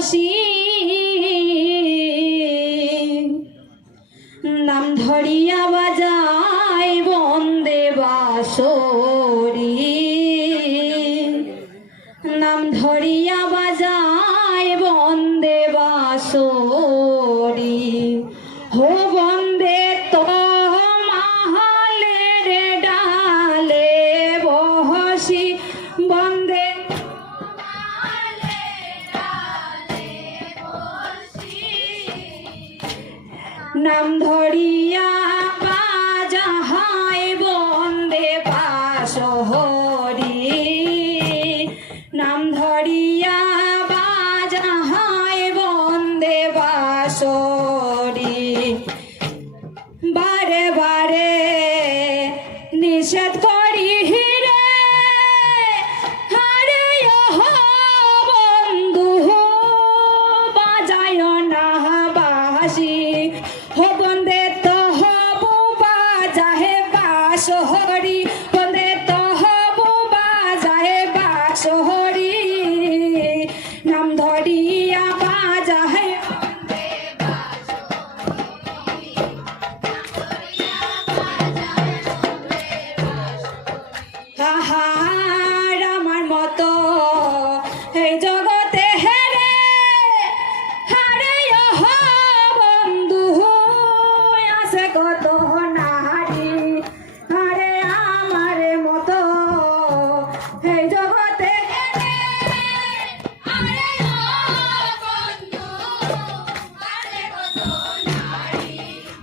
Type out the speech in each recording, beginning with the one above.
বসি নাম ধরিয়া বাজায় বন্দে বাঁশরি নাম ধরিয়া বাজায় বন্দে বাঁশরি হো বন্দে তো মাহালের ডালে বসি বন্দে নাম ধরিয়া বাজায় বন্দে বাঁশরি নাম ধরিয়া বাজায় বন্দে বাঁশরি বারে বারে নিষেধ করি রে আরে বন্ধু বাজায় না বাঁশি হো বন্দে তো হবু বাজাহে বাঁশরি বন্দে তো হবু বাজাহে বাঁশরি নাম ধরিয়া বাজাহে আহার আমার মতো এই জগতে হেরে হারে বন্ধু আছে কত নারী আরে আমার মতো এই জগতে হেরে আরে বন্ধু আছে কত নারী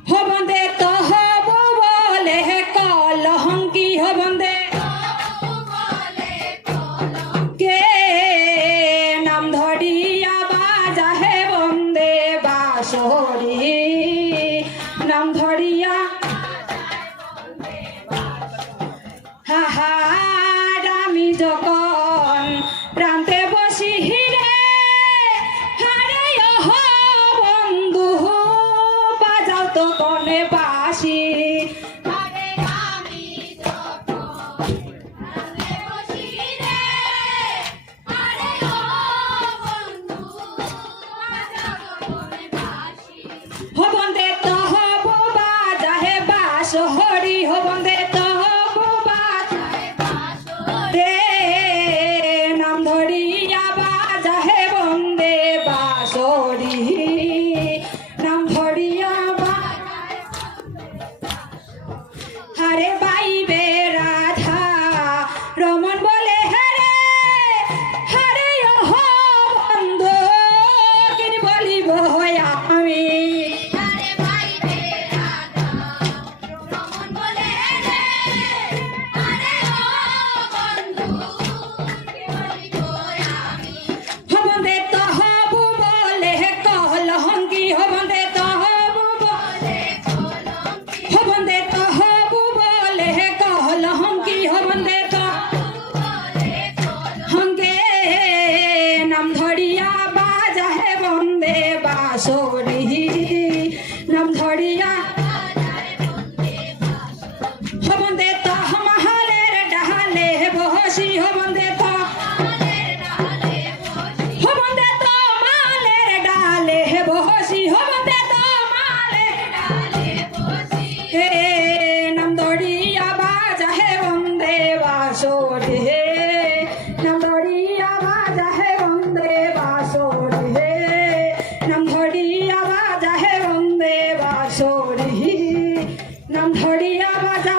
হো বন্দে তো হবু বলে কলহঙ্কি হো বন্দে কে নাম ধরিয়া বাজাহে বন্দে বাঁশরি নাম ধরিয়া হাহার আমি যখন প্রান্তে বসি রে হারে বন্ধু বাজাও তো কনে বাঁশি হো বন্দে তো হবু বাজাহে বাঁশরি হো বন্দে তো হবু বাজাহে বাঁশরি নাম ধরিয়া বাজাহে বন্দে বাঁশরি নাম ধরিয়া হারে বাইবে রাধা রমন বলে হারে হারে বন্ধু কি বলিব আমি হো বন্দে তো হবু বলে কলহঙ্কি হো বন্দে তো হবু হো বন্দে তো হবু বলে কলহঙ্কি হো বন্দে তো হঙ্কে নাম ধরিয়া বাজাহে বন্দে বাঁশরি নাম ধরিয়া হো বন্দে তো মাহালের ডালে বসি হো বন্দে তো হো বন্দে তো মালের ডালে বসি হো বন্দে তো মালের ডালে বসি হে নাম ধরিয়া বাজাহে বন্দে বাঁশরি নাম ধরিয়া বাজাহে বন্দে বাঁশরি নাম ধরিয়া বাজাহে বন্দে বাঁশরি নাম ধরিয়া বাজা